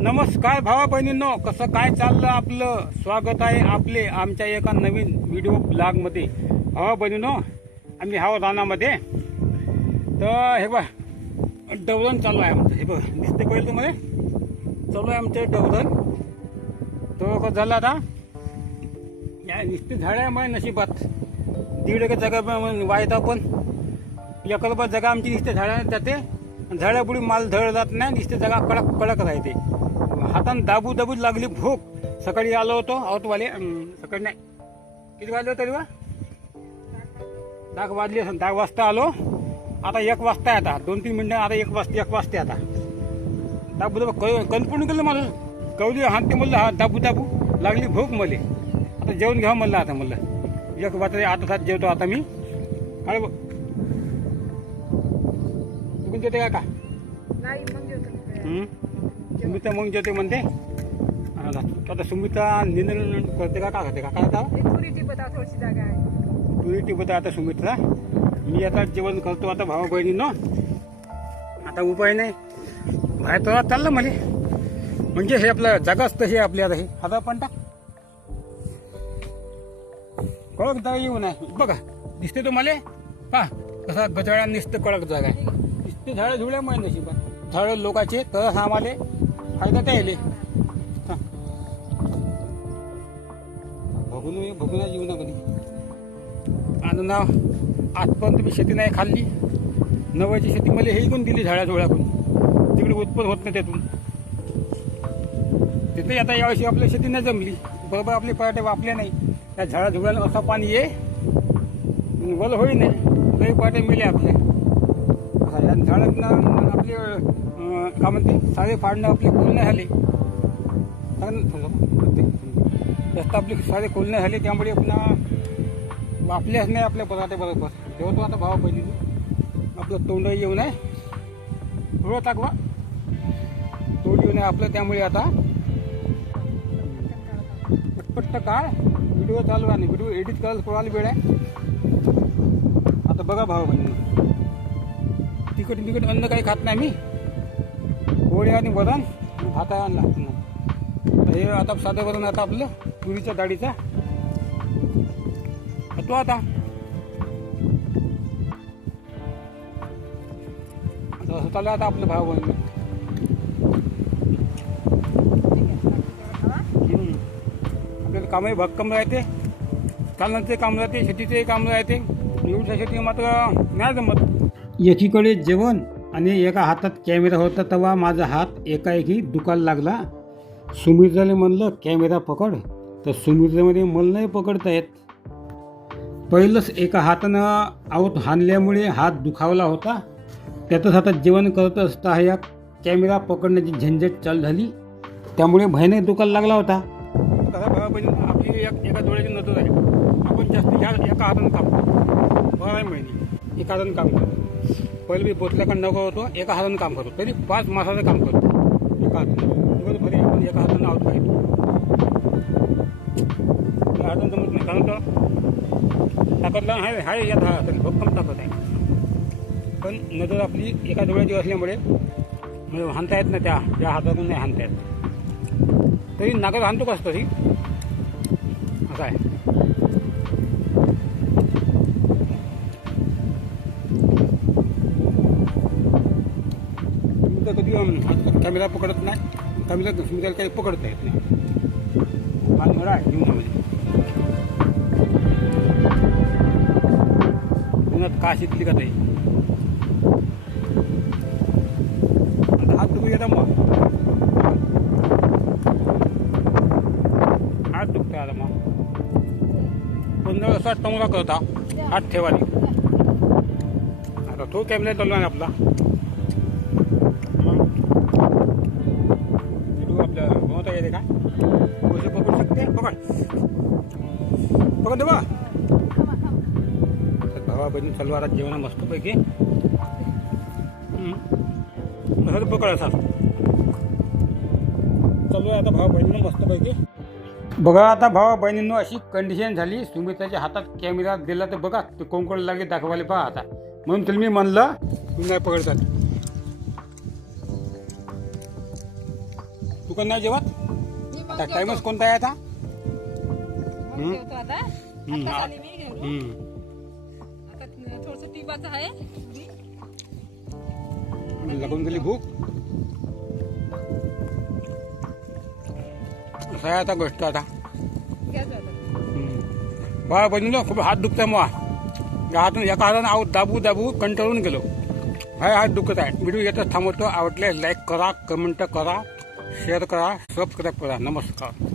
नमस्कार भावा बहिणींनो कसं काय चाललं आपलं? स्वागत आहे आपले आमच्या एका नवीन व्हिडिओ ब्लॉगमध्ये भावा बहिणींनो आम्ही हाव रानामध्ये तर हे बघ डवरण चालू आहे आमचं. हे बघ दिसते पहिले तुम्हाला? चालू आहे आमचं डवरण तो कसं झाला आता. या नुसती माझ्या नशिबात. दीड एकर जागा वायदा पण. एकरभर जगा आमची नुसते झाडाने जाते. झाडापुढे माल धळ जात नाही नुसते जगा कडक कडक राहते. हातानं दाबू दाबू लागली भूक. सकाळी आलो होतो आवतवाले. सकाळी नाही. किती वाजले तरी वा दाग वाजले दहा वाजता आलो. आता एक वाजता आता. दोन तीन मिनिटं आता एक वाजता एक वाजते आता. दाबू दाबू कन्फर्म केलं मला. कवली हात ते म्हणलं हा दाबू दाबू. लागली भूक मले. आता जेवण घ्या म्हणलं आता म्हणलं. एक वाजता आठ तास जेवतो आता मी. अरे बघ तू पण जेवते का का? नाही मग हं? सुमिता मग जेवते म्हणते. आता सुमिता निंदन करते का का करते का? काय थोडीशी जागा आहे. टिपत आता सुमित्रा मी आता जेवण करतो आता भावा बहिणींनो. आता उपाय नाही. बाहेर तर चाललं मला म्हणजे हे आपलं जगाच तशी आहे आपली आता हे. आता पण टाक कळक जागा येऊ नाही. बघा दिसते तुम्हाला? पा कसा गजाळा नुसतं कडक जागा आहे ते झाडं झुळ्यामुळे नशिबात. झाडं लोकांचे तर आम्हाला फायदा त्याले भगून भगून जीवनामध्ये आणि ना आजपर्यंत मी शेती नाही खाल्ली. नव्याची शेती मला हे इकून दिली झाडाझोळ्याकडून तिकडे उत्पन्न होत नाही त्यातून. तिथे आता यावर्षी आपल्या शेती नाही जमली. बरोबर आपले पराठे वापले नाही. त्या झाडाझुळ्याला असं पाणी ये. वल होई नाही. लई पराठे मिळे आपल्या आणि या आपले काय म्हणते सारे फाडणं आपले कोलणे झाले. सांग जास्त आपले सारे कोलणे झाले त्यामुळे पुन्हा वापल्याच नाही आपल्या बराटे बरोबर जेवतो आता भावा पहिली आपलं तोंड येऊ नये थोडं टाकवा तोंड येऊ नये आपलं त्यामुळे आता पटपट काळ व्हिडिओ चालू आहे व्हिडिओ एडिट करायला कोणाला वेळ आहे. आता बघा भावा बहिणी तिकट तिकट अन्न काही खात नाही मी. पोळी आणि वरण भात आणला. हे आता साधं वरण आता आपलं तुरीच्या डाळीचा. तो आता. आता चालू आता आपलं भाव बन आपल्याला कामही भक्कम राहते. चालण्याचे काम राहते शेतीचे काम राहते. एवढ्या शेती मात्र नाही जमत. एकीकडे जेवण आणि एका हातात कॅमेरा होता तेव्हा माझा हात एकाएकी दुखायला लागला. सुमित्राने म्हणलं कॅमेरा पकड. तर सुमित्रामध्ये मला नाही पकडता येत. पहिलंच एका हातानं आऊत हाणल्यामुळे हात दुखावला होता. त्यातच हातात जेवण करत असता या कॅमेरा पकडण्याची झंझट चालू झाली. त्यामुळे भयानक दुखायला लागला होता. आपली एक एका डोळ्याची नजर आहे. आपण जास्त एका हातानं काम बारा महिने एका हातानं काम करतो. पहिले मी बोचल्याकडे नको होतो एका हातानं काम करतो. तरी पाच मासाचं काम करतो. एका हातानं. दिवसभर आपण एका हातानं आहोत पाहिजे. हातून हातानं जमत नाही. कारण तर ताकदला आहे आहे या दहा हाताने. भक्कम ताकद आहे. पण नजर आपली एका डोळ्याची असल्यामुळे म्हणजे हाणता येत ना त्या त्या हातातून नाही हाणता येत. तरी नागर हाणतो कसं तरी? असं आहे. कॅमेरा पकडत नाही. कॅमेरा सुविधा काही पकडता येत नाही. हा खरं आहे जीवनामध्ये. जीवनात का शिकली का ताई आता हात दुखू येता मग. हात दुखतो आता मग. पंधरा असा टोंगरा करता हात ठेवानी आता तो कॅमेरा चालू आहे आपला. येते का? पैसे पकडू शकते? पकड. पकड दे भावा बहिणी चालू आता जेवण मस्तपैकी. असं पकड असा. चालू आहे आता भावा बहिणीनं मस्तपैकी. बघा आता भावा बहिणींनो अशी कंडिशन झाली. सुमिताच्या हातात कॅमेरा दिला तर बघा. ते कोंकण लागले दाखवायला पहा आता. म्हणून तुम्ही मी म्हणलं तुम्ही नाही पकडतात. पण नाही जेवत? आता. टाइमच कोणता आहे आता? मग जेवतो आता. हम्म. आता आली मी घरून हम्म. आता थोडस टिबाचं आहे. लागून गेली भूक. असं आहे आता गोष्ट आता. घ्या जातात बा बहिणीनो खूप हात दुखतंय मग या हातून एका हातानं आहोत दाबू दाबू कंटाळून गेलो. हाय हात दुखत आहे. व्हिडिओ येतच थांबवतो. आवडल्यास लाईक करा कमेंट करा. शेअर करा सबस्क्राईब करा नमस्कार.